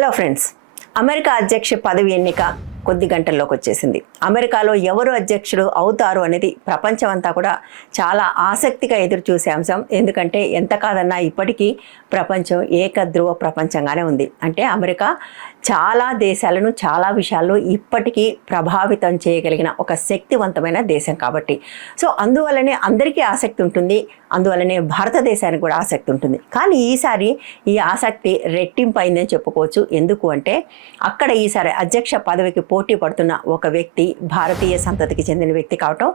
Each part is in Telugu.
హలో ఫ్రెండ్స్, అమెరికా అధ్యక్ష పదవి ఎన్నిక కొద్ది గంటల్లోకి వచ్చేసింది. అమెరికాలో ఎవరు అధ్యక్షుడు అవుతారు అనేది ప్రపంచం అంతా కూడా చాలా ఆసక్తిగా ఎదురు చూసే అంశం. ఎందుకంటే ఎంత కాదన్నా ఇప్పటికీ ప్రపంచం ఏకధ్రువ ప్రపంచంగానే ఉంది. అంటే అమెరికా చాలా దేశాలను చాలా విషయాల్లో ఇప్పటికీ ప్రభావితం చేయగలిగిన ఒక శక్తివంతమైన దేశం కాబట్టి సో అందువల్లనే అందరికీ ఆసక్తి ఉంటుంది, అందువల్లనే భారతదేశానికి కూడా ఆసక్తి ఉంటుంది. కానీ ఈసారి ఈ ఆసక్తి రెట్టింపు అయిందని చెప్పుకోవచ్చు. ఎందుకు అంటే అక్కడ ఈసారి అధ్యక్ష పదవికి పోటీ పడుతున్న ఒక వ్యక్తి భారతీయ సంతతికి చెందిన వ్యక్తి కావటం,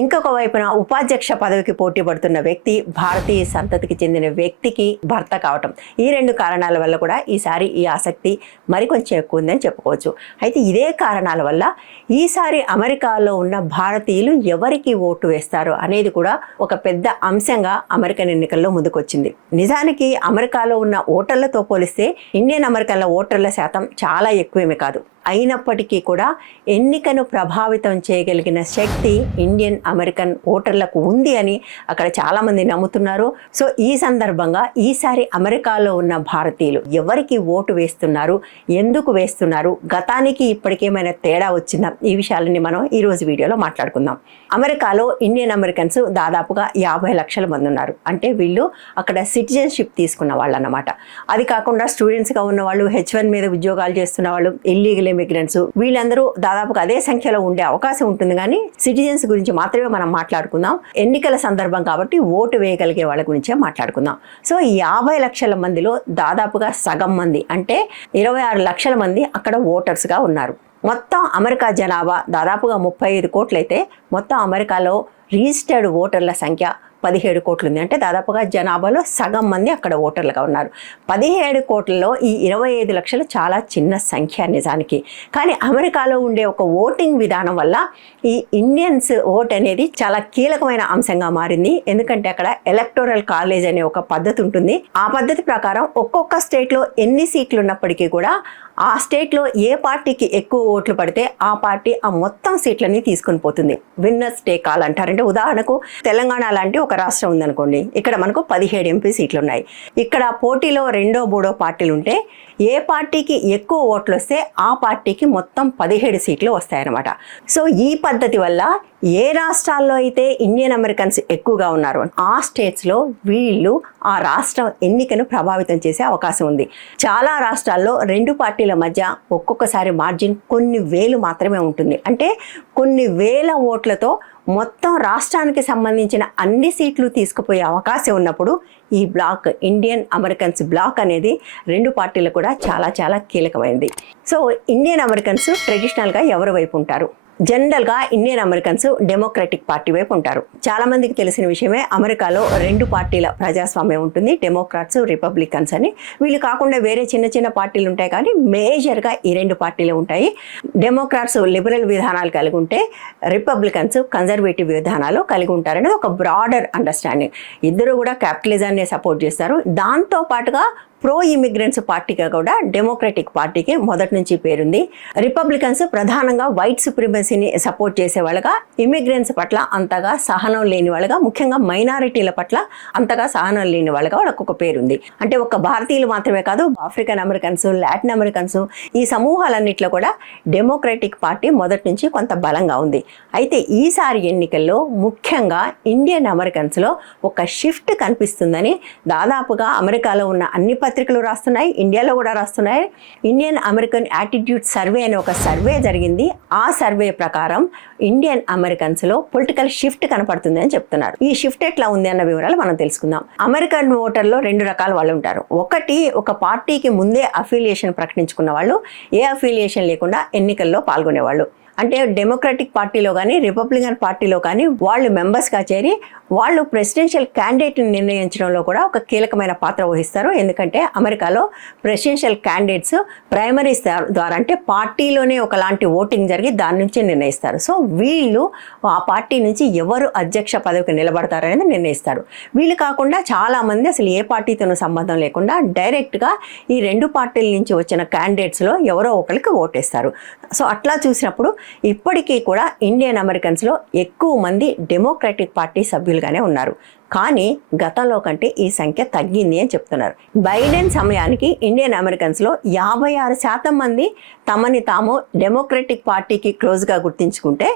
ఇంకొక వైపున ఉపాధ్యక్ష పదవికి పోటీ పడుతున్న వ్యక్తి భారతీయ సంతతికి చెందిన వ్యక్తికి భర్త కావటం. ఈ రెండు కారణాల వల్ల కూడా ఈసారి ఈ ఆసక్తి మరికొంచెం ఎక్కువ ఉందని చెప్పుకోవచ్చు. అయితే ఇదే కారణాల వల్ల ఈసారి అమెరికాలో ఉన్న భారతీయులు ఎవరికి ఓటు వేస్తారు అనేది కూడా ఒక పెద్ద అంశంగా అమెరికన్ ఎన్నికల్లో ముందుకొచ్చింది. నిజానికి అమెరికాలో ఉన్న ఓటర్లతో పోలిస్తే ఇండియన్ అమెరికన్ల ఓటర్ల శాతం చాలా ఎక్కువేమీ కాదు. అయినప్పటికీ కూడా ఎన్నికను ప్రభావితం చేయగలిగిన శక్తి ఇండియన్ అమెరికన్ ఓటర్లకు ఉంది అని అక్కడ చాలామంది నమ్ముతున్నారు. సో ఈ సందర్భంగా ఈసారి అమెరికాలో ఉన్న భారతీయులు ఎవరికి ఓటు వేస్తున్నారు, ఎందుకు వేస్తున్నారు, గతానికి ఇప్పటికేమైనా తేడా వచ్చిందా, ఈ విషయాలని మనం ఈరోజు వీడియోలో మాట్లాడుకుందాం. అమెరికాలో ఇండియన్ అమెరికన్స్ దాదాపుగా 50 లక్షల మంది ఉన్నారు. అంటే వీళ్ళు అక్కడ సిటిజన్షిప్ తీసుకున్న వాళ్ళు అన్నమాట. అది కాకుండా స్టూడెంట్స్గా ఉన్న వాళ్ళు, H1 మీద ఉద్యోగాలు చేస్తున్న వాళ్ళు, ఇల్లీగల్ ఇమిగ్రెంట్స్, వీళ్ళందరూ దాదాపుగా అదే సంఖ్యలో ఉండే అవకాశం ఉంటుంది. కానీ సిటిజన్స్ గురించి మాత్రమే మనం మాట్లాడుకుందాం. ఎన్నికల సందర్భం కాబట్టి ఓటు వేయగలిగే వాళ్ళ గురించే మాట్లాడుకుందాం. సో ఈ 50 లక్షల మందిలో దాదాపుగా సగం మంది అంటే 26 లక్షల మంది అక్కడ ఓటర్స్గా ఉన్నారు. మొత్తం అమెరికా జనాభా దాదాపుగా 35 కోట్లయితే మొత్తం అమెరికాలో రిజిస్టర్డ్ ఓటర్ల సంఖ్య 17 కోట్లు ఉంది. అంటే దాదాపుగా జనాభాలో సగం మంది అక్కడ ఓటర్లుగా ఉన్నారు. 17 కోట్లలో ఈ 25 లక్షలు చాలా చిన్న సంఖ్య నిజానికి. కానీ అమెరికాలో ఉండే ఒక ఓటింగ్ విధానం వల్ల ఈ ఇండియన్స్ ఓట్ అనేది చాలా కీలకమైన అంశంగా మారింది. ఎందుకంటే అక్కడ ఎలక్టోరల్ కాలేజ్ అనే ఒక పద్ధతి ఉంటుంది. ఆ పద్ధతి ప్రకారం ఒక్కొక్క స్టేట్లో ఎన్ని సీట్లు ఉన్నప్పటికీ కూడా ఆ స్టేట్లో ఏ పార్టీకి ఎక్కువ ఓట్లు పడితే ఆ పార్టీ ఆ మొత్తం సీట్లని తీసుకొని పోతుంది. విన్నర్స్ టేక్ ఆల్ అంటారు. అంటే ఉదాహరణకు తెలంగాణ లాంటి ఒక రాష్ట్రం ఉందనుకోండి, ఇక్కడ మనకు 17 ఎంపీ సీట్లు ఉన్నాయి. ఇక్కడ పోటీలో రెండో మూడో పార్టీలు ఉంటే ఏ పార్టీకి ఎక్కువ ఓట్లు వస్తే ఆ పార్టీకి మొత్తం 17 సీట్లు వస్తాయన్నమాట. సో ఈ పద్ధతి వల్ల ఏ రాష్ట్రాల్లో అయితే ఇండియన్ అమెరికన్స్ ఎక్కువగా ఉన్నారో ఆ స్టేట్స్లో వీళ్ళు ఆ రాష్ట్రం ఎన్నికను ప్రభావితం చేసే అవకాశం ఉంది. చాలా రాష్ట్రాల్లో రెండు పార్టీల మధ్య ఒక్కొక్కసారి మార్జిన్ కొన్ని వేలు మాత్రమే ఉంటుంది. అంటే కొన్ని వేల ఓట్లతో మొత్తం రాష్ట్రానికి సంబంధించిన అన్ని సీట్లు తీసుకుపోయే అవకాశం ఉన్నప్పుడు ఈ బ్లాక్, ఇండియన్ అమెరికన్స్ బ్లాక్ అనేది రెండు పార్టీలు కూడా చాలా చాలా కీలకమైనది. సో ఇండియన్ అమెరికన్స్ ట్రెడిషనల్గా ఎవరి వైపు ఉంటారు? జనరల్గా ఇండియన్ అమెరికన్స్ డెమోక్రటిక్ పార్టీ వైపు ఉంటారు. చాలామందికి తెలిసిన విషయమే, అమెరికాలో రెండు పార్టీల ప్రజాస్వామ్యం ఉంటుంది, డెమోక్రాట్స్, రిపబ్లికన్స్ అని. వీళ్ళు కాకుండా వేరే చిన్న చిన్న పార్టీలు ఉంటాయి, కానీ మేజర్గా ఈ రెండు పార్టీలు ఉంటాయి. డెమోక్రాట్స్ లిబరల్ విధానాలు కలిగి ఉంటే రిపబ్లికన్స్ కన్జర్వేటివ్ విధానాలు కలిగి ఉంటారనేది ఒక బ్రాడర్ అండర్స్టాండింగ్. ఇద్దరు కూడా క్యాపిటలిజాన్ని సపోర్ట్ చేస్తారు. దాంతో పాటుగా ప్రో ఇమిగ్రెంట్స్ పార్టీగా కూడా డెమోక్రటిక్ పార్టీకి మొదటి నుంచి పేరుంది. రిపబ్లికన్స్ ప్రధానంగా వైట్ సుప్రిమసీని సపోర్ట్ చేసే వాళ్ళగా, ఇమిగ్రెంట్స్ పట్ల అంతగా సహనం లేని వాళ్ళగా, ముఖ్యంగా మైనారిటీల పట్ల అంతగా సహనం లేని వాళ్ళగా వాళ్ళకు ఒక పేరుంది. అంటే ఒక భారతీయులు మాత్రమే కాదు, ఆఫ్రికన్ అమెరికన్స్, లాటిన్ అమెరికన్స్, ఈ సమూహాలన్నింటిలో కూడా డెమోక్రటిక్ పార్టీ మొదటి నుంచి కొంత బలంగా ఉంది. అయితే ఈసారి ఎన్నికల్లో ముఖ్యంగా ఇండియన్ అమెరికన్స్లో ఒక షిఫ్ట్ కనిపిస్తుందని దాదాపుగా అమెరికాలో ఉన్న అన్ని పత్రికలు రాస్తున్నాయి, ఇండియాలో కూడా రాస్తున్నాయి. ఇండియన్ అమెరికన్ యాటిట్యూడ్ సర్వే అనే ఒక సర్వే జరిగింది. ఆ సర్వే ప్రకారం ఇండియన్ అమెరికన్స్లో పొలిటికల్ షిఫ్ట్ కనపడుతుంది అని చెప్తున్నారు. ఈ షిఫ్ట్ ఎట్లా ఉంది అన్న వివరాలు మనం తెలుసుకుందాం. అమెరికన్ ఓటర్లో రెండు రకాల వాళ్ళు ఉంటారు. ఒకటి, ఒక పార్టీకి ముందే అఫిలియేషన్ ప్రకటించుకున్న వాళ్ళు, ఏ అఫిలియేషన్ లేకుండా ఎన్నికల్లో పాల్గొనేవాళ్ళు. అంటే డెమోక్రటిక్ పార్టీలో కానీ రిపబ్లికన్ పార్టీలో కానీ వాళ్ళు మెంబర్స్గా చేరి వాళ్ళు ప్రెసిడెన్షియల్ క్యాండిడేట్ని నిర్ణయించడంలో కూడా ఒక కీలకమైన పాత్ర వహిస్తారు. ఎందుకంటే అమెరికాలో ప్రెసిడెన్షియల్ క్యాండిడేట్స్ ప్రైమరీస్ ద్వారా, అంటే పార్టీలోనే ఒకలాంటి ఓటింగ్ జరిగి దాని నుంచి నిర్ణయిస్తారు. సో వీళ్ళు ఆ పార్టీ నుంచి ఎవరు అధ్యక్ష పదవికి నిలబడతారు అనేది నిర్ణయిస్తారు. వీళ్ళు కాకుండా చాలామంది అసలు ఏ పార్టీతోనూ సంబంధం లేకుండా డైరెక్ట్గా ఈ రెండు పార్టీల నుంచి వచ్చిన క్యాండిడేట్స్లో ఎవరో ఒకరికి ఓటేస్తారు. సో అట్లా చూసినప్పుడు ఇప్పటికీ కూడా ఇండియన్ అమెరికన్స్లో ఎక్కువ మంది డెమోక్రటిక్ పార్టీ సభ్యులు అభ్యర్థులుగానే ఉన్నారు. కానీ గతంలో కంటే ఈ సంఖ్య తగ్గింది అని చెప్తున్నారు. బైడెన్ సమయానికి ఇండియన్ అమెరికన్స్లో 56% మంది తమని తాము డెమోక్రటిక్ పార్టీకి క్లోజ్గా గుర్తించుకుంటే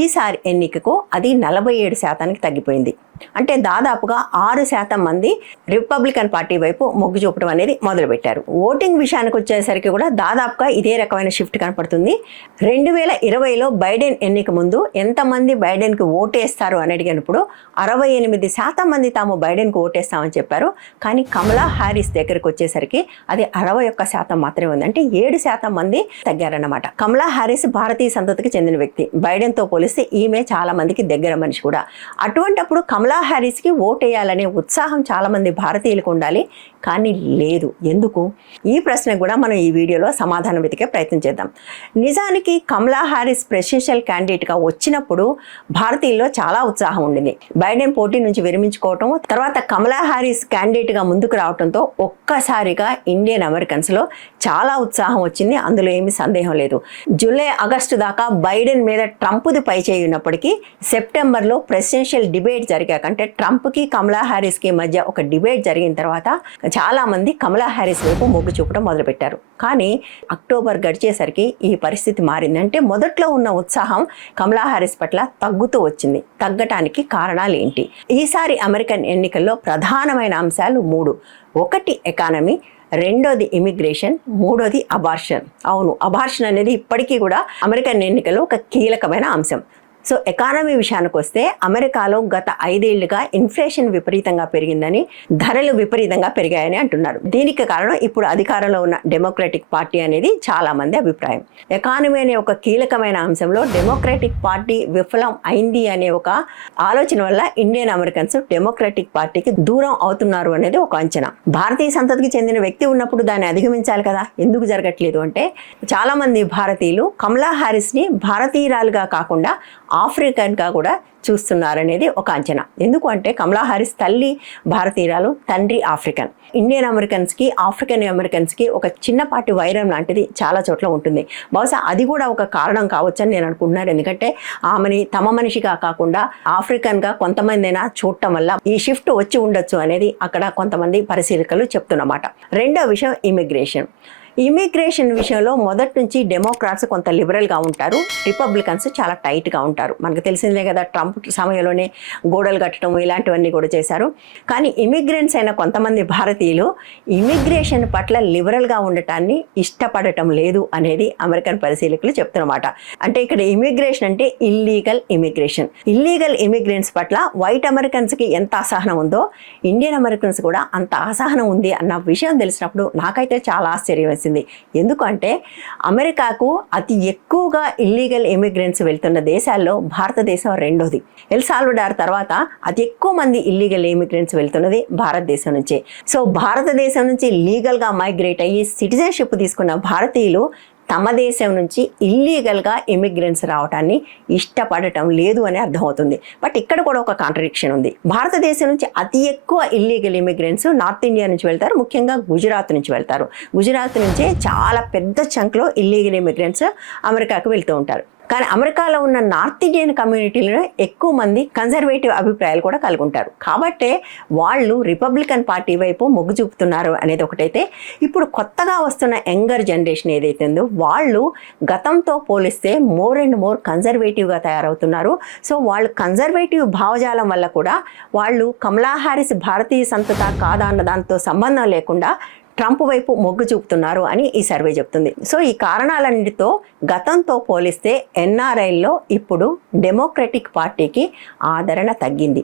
ఈసారి ఎన్నికకు అది 47%కి తగ్గిపోయింది. అంటే దాదాపుగా 6% మంది రిపబ్లికన్ పార్టీ వైపు మొగ్గు చూపడం అనేది మొదలుపెట్టారు. ఓటింగ్ విషయానికి వచ్చేసరికి కూడా దాదాపుగా ఇదే రకమైన షిఫ్ట్ కనపడుతుంది. 2020లో బైడెన్ ఎన్నిక ముందు ఎంతమంది బైడెన్కి ఓటేస్తారు అని అడిగినప్పుడు 68% మంది తాము బైడెన్కి ఓటేస్తామని చెప్పారు. కానీ కమలా హ్యారిస్ దగ్గరికి వచ్చేసరికి అది 61% మాత్రమే ఉంది. అంటే 7% మంది తగ్గారన్నమాట. కమలా హ్యారిస్ భారతీయ సంతతికి చెందిన వ్యక్తి. బైడెన్తో పోలిస్తే ఈమె చాలా మందికి దగ్గర మనిషి కూడా. అటువంటప్పుడు కమలా హ్యారిస్కి ఓటేయాలనే ఉత్సాహం చాలా మంది భారతీయులకు ఉండాలి, కానీ లేదు. ఎందుకు? ఈ ప్రశ్నకు కూడా మనం ఈ వీడియోలో సమాధానం వెతికే ప్రయత్నం చేద్దాం. నిజానికి కమలా హ్యారిస్ ప్రెసిడెన్షియల్ క్యాండిడేట్గా వచ్చినప్పుడు భారతీయుల్లో చాలా ఉత్సాహం ఉండింది. బైడెన్ పోటీ నుంచి విరమించుకోవటం, తర్వాత కమలా హ్యారిస్ క్యాండిడేట్గా ముందుకు రావడంతో ఒక్కసారిగా ఇండియన్ అమెరికన్స్లో చాలా ఉత్సాహం వచ్చింది. అందులో ఏమీ సందేహం లేదు. జూలై ఆగస్టు దాకా బైడెన్ మీద ట్రంప్ది పై చేయి ఉన్నప్పటికీ సెప్టెంబర్లో ప్రెసిడెన్షియల్ డిబేట్ జరిగాక, అంటే ట్రంప్కి కమలా హ్యారిస్కి మధ్య ఒక డిబేట్ జరిగిన తర్వాత చాలా మంది కమలా హ్యారిస్ వైపు మొగ్గు చూపడం మొదలుపెట్టారు. కానీ అక్టోబర్ గడిచేసరికి ఈ పరిస్థితి మారింది. అంటే మొదట్లో ఉన్న ఉత్సాహం కమలా హ్యారిస్ పట్ల తగ్గుతూ వచ్చింది. తగ్గటానికి కారణాలు ఏంటి? ఈసారి అమెరికన్ ఎన్నికల్లో ప్రధానమైన అంశాలు 3. ఒకటి ఎకానమీ, రెండోది ఇమిగ్రేషన్, మూడోది అబార్షన్. అవును, అబార్షన్ అనేది ఇప్పటికీ కూడా అమెరికన్ ఎన్నికల్లో ఒక కీలకమైన అంశం. సో ఎకానమీ విషయానికి వస్తే అమెరికాలో గత 5 ఏళ్లుగా ఇన్ఫ్లేషన్ విపరీతంగా పెరిగిందని, ధరలు విపరీతంగా పెరిగాయని అంటున్నారు. దీనికి కారణం ఇప్పుడు అధికారంలో ఉన్న డెమోక్రటిక్ పార్టీ అనేది చాలా మంది అభిప్రాయం. ఎకానమీ అనే ఒక కీలకమైన అంశంలో డెమోక్రటిక్ పార్టీ విఫలం అయింది అనే ఒక ఆలోచన వల్ల ఇండియన్ అమెరికన్స్ డెమోక్రటిక్ పార్టీకి దూరం అవుతున్నారు అనేది ఒక అంచనా. భారతీయ సంతతికి చెందిన వ్యక్తి ఉన్నప్పుడు దాన్ని అధిగమించాలి కదా. ఎందుకు జరగట్లేదు అంటే చాలా మంది భారతీయులు కమలా హ్యారిస్ని భారతీయురాలుగా కాకుండా ఆఫ్రికన్గా కూడా చూస్తున్నారనేది ఒక అంచనా. ఎందుకు అంటే కమలా హ్యారిస్ తల్లి భారతీయురాలు, తండ్రి ఆఫ్రికన్. ఇండియన్ అమెరికన్స్కి ఆఫ్రికన్ అమెరికన్స్కి ఒక చిన్నపాటి వైరం లాంటిది చాలా చోట్ల ఉంటుంది. బహుశా అది కూడా ఒక కారణం కావచ్చని నేను అనుకుంటున్నాను. ఎందుకంటే ఆమెని తమ మనిషిగా కాకుండా ఆఫ్రికన్గా కొంతమందైనా చూడటం వల్ల ఈ షిఫ్ట్ వచ్చి ఉండొచ్చు అనేది అక్కడ కొంతమంది పరిశీలకులు చెప్తున్నమాట. రెండో విషయం ఇమిగ్రేషన్ విషయంలో మొదటి నుంచి డెమోక్రాట్స్ కొంత లిబరల్గా ఉంటారు, రిపబ్లికన్స్ చాలా టైట్గా ఉంటారు. మనకు తెలిసిందే కదా, ట్రంప్ సమయంలోనే గోడలు కట్టడం ఇలాంటివన్నీ కూడా చేశారు. కానీ ఇమిగ్రెంట్స్ అయిన కొంతమంది భారతీయులు ఇమిగ్రేషన్ పట్ల లిబరల్గా ఉండటాన్ని ఇష్టపడటం లేదు అనేది అమెరికన్ పరిశీలకులు చెప్తున్నమాట. అంటే ఇక్కడ ఇమిగ్రేషన్ అంటే ఇల్లీగల్ ఇమిగ్రెంట్స్ పట్ల వైట్ అమెరికన్స్కి ఎంత అసహనం ఉందో ఇండియన్ అమెరికన్స్ కూడా అంత అసహనం ఉంది అన్న విషయం తెలిసినప్పుడు నాకైతే చాలా ఆశ్చర్యం వేసింది. ఎందుకంటే అమెరికాకు అతి ఎక్కువగా ఇల్లీగల్ ఇమిగ్రెంట్స్ వెళ్తున్న దేశాల్లో భారతదేశం రెండోది. ఎల్ సాల్వడార్ తర్వాత అతి ఎక్కువ మంది ఇల్లీగల్ ఇమిగ్రెంట్స్ వెళ్తున్నది భారతదేశం నుంచే. సో భారతదేశం నుంచి లీగల్గా మైగ్రేట్ అయ్యి సిటిజన్షిప్ తీసుకున్న భారతీయులు తమ దేశం నుంచి ఇల్లీగల్గా ఇమిగ్రెంట్స్ రావటాన్ని ఇష్టపడటం లేదు అని అర్థమవుతుంది. బట్ ఇక్కడ కూడా ఒక కాంట్రడిక్షన్ ఉంది. భారతదేశం నుంచి అతి ఎక్కువ ఇల్లీగల్ ఇమిగ్రెంట్స్ నార్త్ ఇండియా నుంచి వెళ్తారు, ముఖ్యంగా గుజరాత్ నుంచి వెళ్తారు. గుజరాత్ నుంచే చాలా పెద్ద చంక్లో ఇల్లీగల్ ఇమిగ్రెంట్స్ అమెరికాకు వెళ్తూ ఉంటారు. కానీ అమెరికాలో ఉన్న నార్త్ ఇండియన్ కమ్యూనిటీలో ఎక్కువ మంది కన్జర్వేటివ్ అభిప్రాయాలు కూడా కలిగి ఉంటారు. కాబట్టే వాళ్ళు రిపబ్లికన్ పార్టీ వైపు మొగ్గు చూపుతున్నారు అనేది ఒకటైతే, ఇప్పుడు కొత్తగా వస్తున్న యంగర్ జనరేషన్ ఏదైతే ఉందో వాళ్ళు గతంతో పోలిస్తే మోర్ అండ్ మోర్ కన్జర్వేటివ్గా తయారవుతున్నారు. సో వాళ్ళు కన్జర్వేటివ్ భావజాలం వల్ల కూడా వాళ్ళు కమలా హ్యారిస్ భారతీయ సంతత కాదా అన్న దాంతో సంబంధం లేకుండా ట్రంప్ వైపు మొగ్గు చూపుతున్నారు అని ఈ సర్వే చెప్తుంది. సో ఈ కారణాలన్నిటితో గతంతో పోలిస్తే ఎన్ఆర్ఐల్లో ఇప్పుడు డెమోక్రటిక్ పార్టీకి ఆదరణ తగ్గింది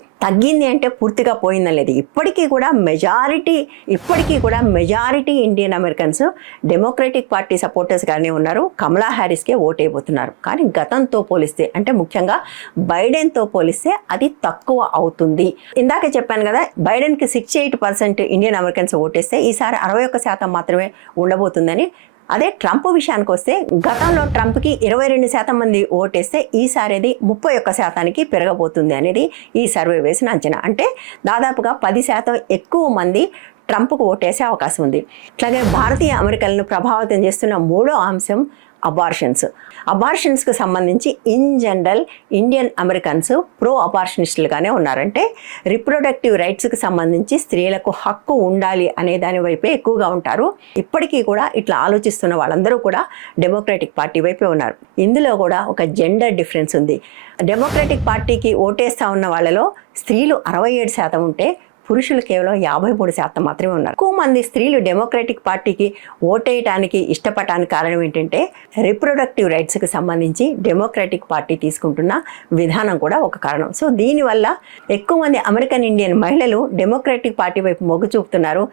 అంటే పూర్తిగా పోయిందని లేదు. ఇప్పటికీ కూడా majority Indian Americans Democratic party సపోర్టర్స్గానే ఉన్నారు, కమలా హ్యారిస్కే ఓటైపోతున్నారు. కానీ గతంతో పోలిస్తే, అంటే ముఖ్యంగా బైడెన్తో పోలిస్తే అది తక్కువ అవుతుంది. ఇందాకే చెప్పాను కదా, బైడెన్కి 68% ఇండియన్ అమెరికన్స్ ఓటేస్తే ఈసారి 61% మాత్రమే ఉండబోతుందని. అదే ట్రంప్ విషయానికి వస్తే గతంలో ట్రంప్కి 22% మంది ఓటేస్తే ఈసారి అది 31%కి పెరగబోతుంది అనేది ఈ సర్వే వేసిన అంచనా. అంటే దాదాపుగా 10% ఎక్కువ మంది ట్రంప్కు ఓటేసే అవకాశం ఉంది. అట్లాగే భారతీయ అమెరికన్లను ప్రభావితం చేస్తున్న మూడో అంశం అబార్షన్స్కి సంబంధించి in general Indian Americans pro అబార్షనిస్టులుగానే ఉన్నారంటే రిప్రొడక్టివ్ రైట్స్కి సంబంధించి స్త్రీలకు హక్కు ఉండాలి అనే దాని వైపే ఎక్కువగా ఉంటారు. ఇప్పటికీ కూడా ఇట్లా ఆలోచిస్తున్న వాళ్ళందరూ కూడా డెమోక్రటిక్ పార్టీ వైపే ఉన్నారు. ఇందులో కూడా ఒక జెండర్ డిఫరెన్స్ ఉంది. డెమోక్రటిక్ పార్టీకి ఓటేస్తూ ఉన్న వాళ్ళలో స్త్రీలు 67% ఉంటే పురుషులు కేవలం 53% మాత్రమే ఉన్నారు. ఎక్కువ మంది స్త్రీలు డెమోక్రటిక్ పార్టీకి ఓటేయటానికి ఇష్టపడటానికి కారణం ఏంటంటే రిప్రొడక్టివ్ రైట్స్కి సంబంధించి డెమోక్రటిక్ పార్టీ తీసుకుంటున్న విధానం కూడా ఒక కారణం. సో దీనివల్ల ఎక్కువ మంది అమెరికన్ ఇండియన్ మహిళలు డెమోక్రటిక్ పార్టీ వైపు మొగ్గు చూపుతున్నారు.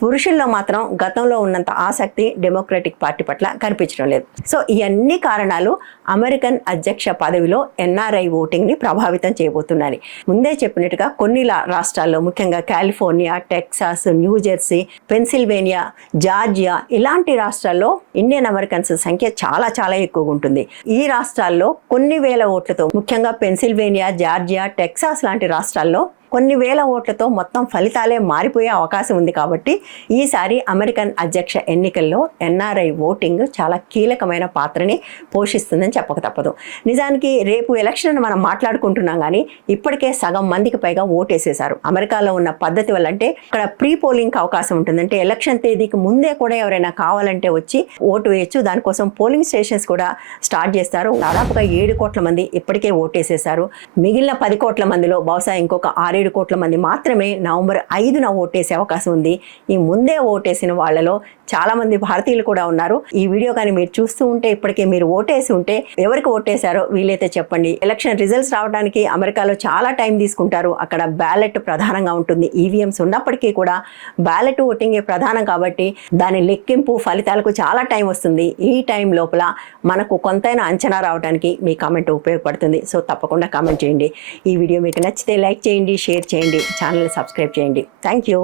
పురుషుల్లో మాత్రం గతంలో ఉన్నంత ఆసక్తి డెమోక్రటిక్ పార్టీ పట్ల కనిపించడం లేదు. సో ఈ అన్ని కారణాలు అమెరికన్ అధ్యక్ష పదవిలో ఎన్ఆర్ఐ ఓటింగ్ని ప్రభావితం చేయబోతున్నాయి. ముందే చెప్పినట్టుగా కొన్ని రాష్ట్రాల్లో, ముఖ్యంగా California, Texas, New Jersey, Pennsylvania, Georgia ఇలాంటి రాష్ట్రాల్లో ఇండియన్ అమెరికన్స్ సంఖ్య చాలా చాలా ఎక్కువగా ఉంటుంది. ఈ రాష్ట్రాల్లో కొన్ని వేల ఓట్లతో, ముఖ్యంగా పెన్సిల్వేనియా, జార్జియా, టెక్సాస్ లాంటి రాష్ట్రాల్లో కొన్ని వేల ఓట్లతో మొత్తం ఫలితాలే మారిపోయే అవకాశం ఉంది. కాబట్టి ఈసారి అమెరికన్ అధ్యక్ష ఎన్నికల్లో ఎన్ఆర్ఐ ఓటింగ్ చాలా కీలకమైన పాత్రని పోషిస్తుందని చెప్పక తప్పదు. నిజానికి రేపు ఎలక్షన్ మనం మాట్లాడుకుంటున్నాం, కానీ ఇప్పటికే సగం మందికి పైగా ఓటేసేశారు. అమెరికాలో ఉన్న పద్ధతి వల్ల అంటే ఇక్కడ ప్రీ పోలింగ్కి అవకాశం ఉంటుంది. అంటే ఎలక్షన్ తేదీకి ముందే కూడా ఎవరైనా కావాలంటే వచ్చి ఓటు వేయచ్చు. దానికోసం పోలింగ్ స్టేషన్స్ కూడా స్టార్ట్ చేస్తారు. దాదాపుగా 7 కోట్ల మంది ఇప్పటికే ఓటేసేశారు. మిగిలిన 10 కోట్ల మందిలో బహుశా ఇంకొక 6-7 కోట్ల మంది మాత్రమే నవంబర్ 5న ఓటేసే అవకాశం ఉంది. ఈ ముందే ఓటేసిన వాళ్ళలో చాలా మంది భారతీయులు కూడా ఉన్నారు. ఈ వీడియో కానీ మీరు చూస్తూ ఉంటే, ఇప్పటికే మీరు ఓటేసి ఉంటే ఎవరికి ఓటేశారో వీలైతే చెప్పండి. ఎలక్షన్ రిజల్ట్స్ రావడానికి అమెరికాలో చాలా టైం తీసుకుంటారు. అక్కడ బ్యాలెట్ ప్రధానంగా ఉంటుంది. ఈవీఎంస్ ఉన్నప్పటికీ కూడా బ్యాలెట్ ఓటింగే ప్రధానం కాబట్టి దాని లెక్కింపు ఫలితాలకు చాలా టైం వస్తుంది. ఈ టైం లోపల మనకు కొంతైనా అంచనా రావడానికి మీ కామెంట్ ఉపయోగపడుతుంది. సో తప్పకుండా కామెంట్ చేయండి. ఈ వీడియో మీకు నచ్చితే లైక్ చేయండి, షేర్ చేయండి, ఛానల్ని సబ్స్క్రైబ్ చేయండి. Thank you.